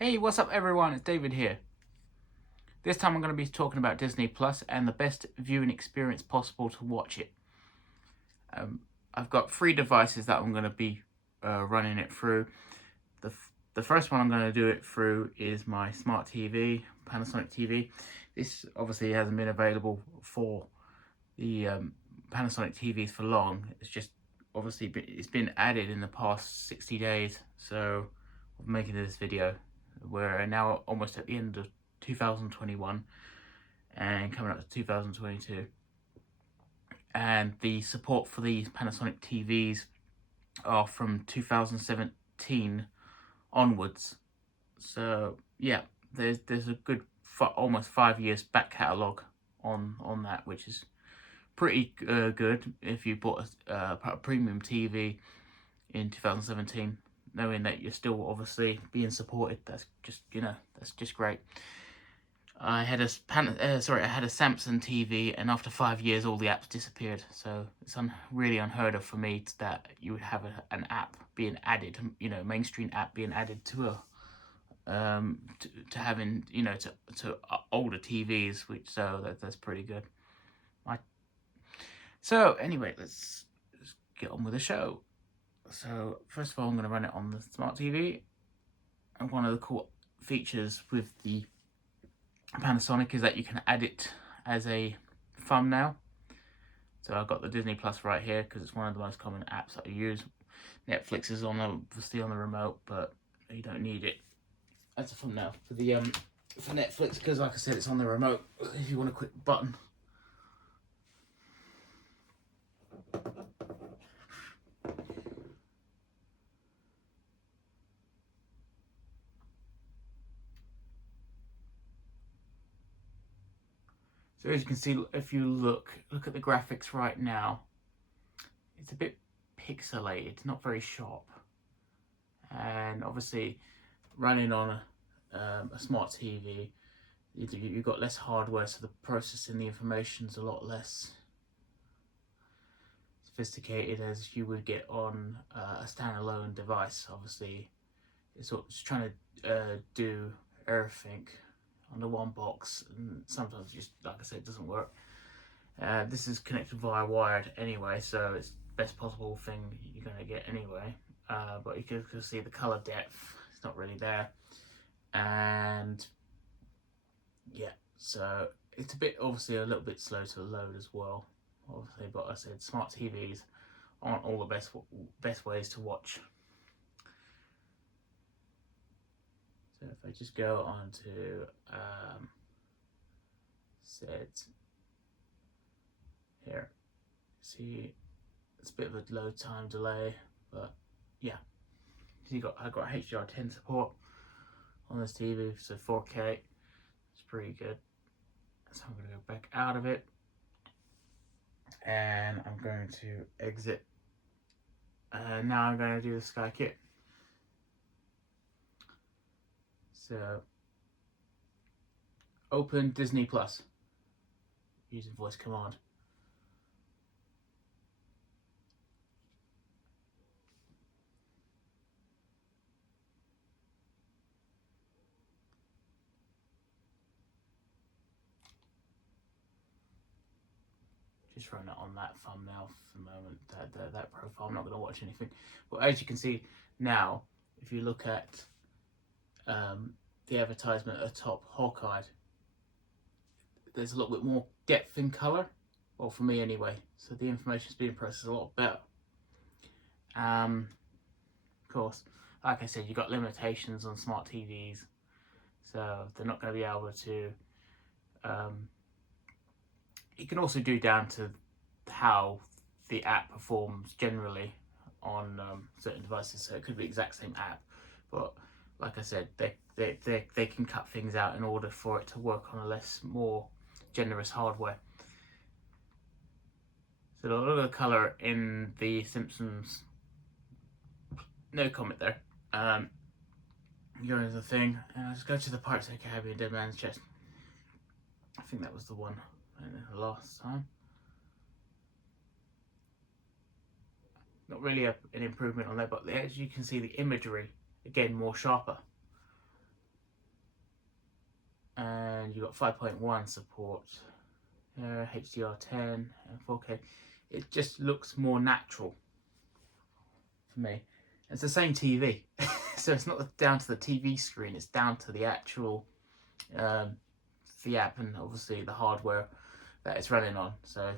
Hey, what's up everyone? It's David here. This time I'm going to be talking about Disney Plus and the best viewing experience possible to watch it. I've got 3 devices that I'm going to be running it through. The first one I'm going to do it through is my smart TV, Panasonic TV. This obviously hasn't been available for the Panasonic TVs for long. It's just obviously it's been added in the past 60 days. So I'm making this video. We're now almost at the end of 2021 and coming up to 2022. And the support for these Panasonic TVs are from 2017 onwards. So yeah, there's a good almost 5 years back catalogue on that, which is pretty good if you bought a premium TV in 2017, knowing that you're still obviously being supported. That's just great. I had a Samsung TV, and after 5 years, all the apps disappeared. So it's really unheard of for me that you would have an app being added, mainstream app being added to to having to older TVs, that's pretty good. So anyway, let's get on with the show. So first of all, I'm going to run it on the smart TV, and one of the cool features with the Panasonic is that you can add it as a thumbnail. So I've got the Disney Plus right here because it's one of the most common apps that I use. Netflix is obviously on the remote, but you don't need it as a thumbnail for Netflix because, like I said, it's on the remote. If you want a quick button. So as you can see, if you look at the graphics right now, it's a bit pixelated, not very sharp. And obviously, running on a smart TV, you've got less hardware, so the processing the information's a lot less sophisticated as you would get on a standalone device. Obviously, it's trying to do everything under one box, and sometimes just like I said, it doesn't work. This is connected via wired anyway, so it's the best possible thing you're going to get anyway. But you can see the color depth, it's not really there. And yeah, so it's obviously a little bit slow to load as well, obviously. But I said smart TVs aren't all the best ways to watch. So if I just go on to set here, see it's a bit of a load time delay, but yeah. So I got HDR10 support on this TV, so 4K. It's pretty good. So I'm going to go back out of it, and I'm going to exit. Now I'm going to do the SkyQ. So open Disney Plus using voice command. Just run it on that thumbnail for the moment, that profile. I'm not going to watch anything. But as you can see now, if you look at the advertisement at the top, Hawkeye, there's a little bit more depth in colour. Well, for me anyway. So the information's being processed a lot better. Of course, like I said, you've got limitations on smart TVs. So they're not going to be able to... you can also do down to how the app performs generally on certain devices. So it could be the exact same app, but like I said, they can cut things out in order for it to work on a more generous hardware. So look at the color in the Simpsons. No comment there. Go into the thing, and I'll just go to the Pirates of the Caribbean Dead Man's Chest. I think that was the one the last time. Not really an improvement on that, but as you can see, the imagery again more sharper. and you've got 5.1 support, HDR10 and 4K. It just looks more natural for me. It's the same TV, so it's not down to the TV screen, it's down to the actual the app and obviously the hardware that it's running on. So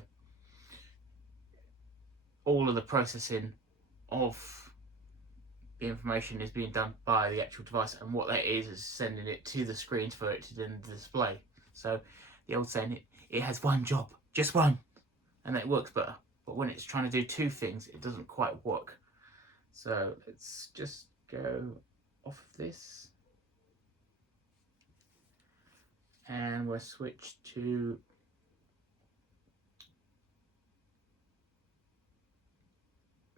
all of the processing of the information is being done by the actual device, and what that is sending it to the screens for it to then display. So the old saying, it has one job, just one, and it works better. But when it's trying to do two things, it doesn't quite work. So let's just go off of this and we'll switch to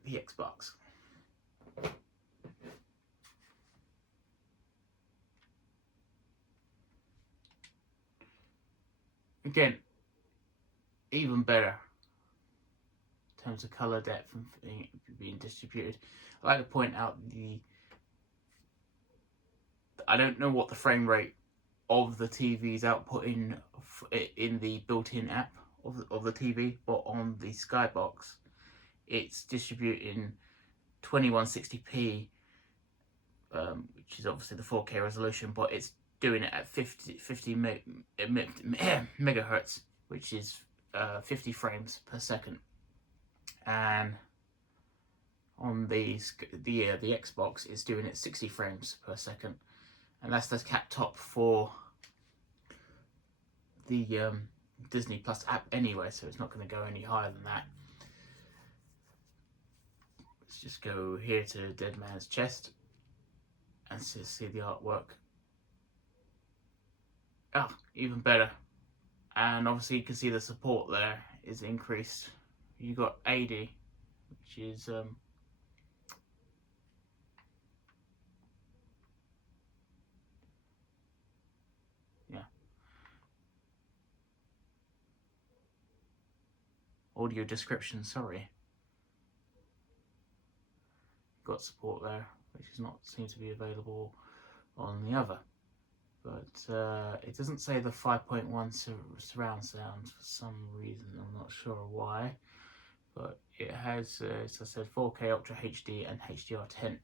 the Xbox. Again, even better in terms of color depth and being distributed. I like to point out I don't know what the frame rate of the TV's outputting in the built-in app of the TV, but on the Skybox it's distributing 2160p, which is obviously the 4K resolution, but it's doing it at 50 megahertz, which is 50 frames per second. And on the Xbox, it's doing it 60 frames per second, and that's the cap top for the Disney Plus app anyway, so it's not going to go any higher than that. Let's just go here to Dead Man's Chest and see the artwork. Oh, even better. And obviously you can see the support there is increased. You got 80, which is audio description, sorry. Got support there, which is not seem to be available on the other. But it doesn't say the 5.1 surround sound for some reason, I'm not sure why. But it has, as I said, 4K Ultra HD and HDR10.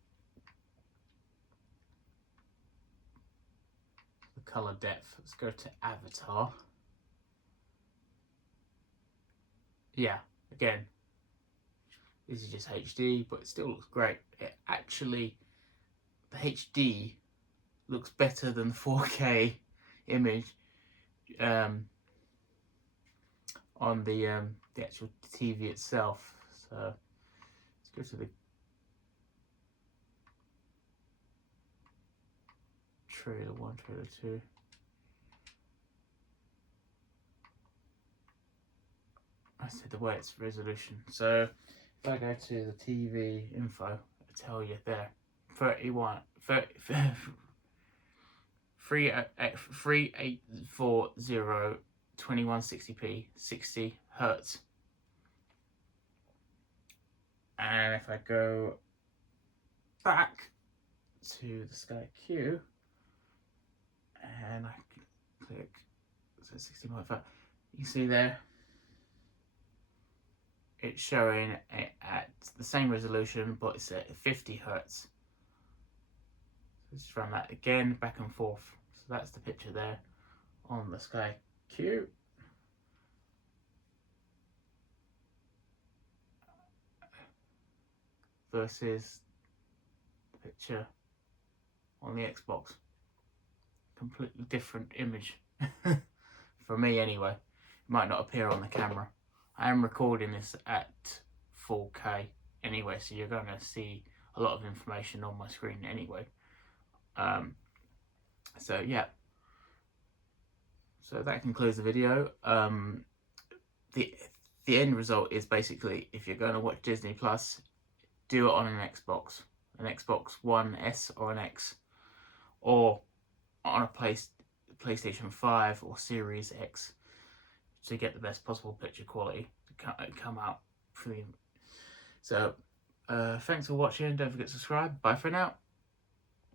The color depth, let's go to Avatar. Yeah, again, this is just HD, but it still looks great. It actually, the HD looks better than the 4K image on the actual TV itself. So let's go to the trailer 1, trailer 2. I said the way it's resolution. So if I go to the TV info, it'll tell you there 3840 2160p 60 hertz. And if I go back to the SkyQ and I click, so 60.5, you see there it's showing it at the same resolution, but it's at 50 hertz. So let's run that again, back and forth. So that's the picture there on the SkyQ. Versus the picture on the Xbox. Completely different image. For me anyway. It might not appear on the camera. I am recording this at 4K anyway, so you're going to see a lot of information on my screen anyway. So yeah. So that concludes the video. The end result is basically, if you're going to watch Disney Plus, do it on an Xbox One S or an X, or on a PlayStation 5 or Series X, to get the best possible picture quality to come out for you. So thanks for watching, don't forget to subscribe, bye for now.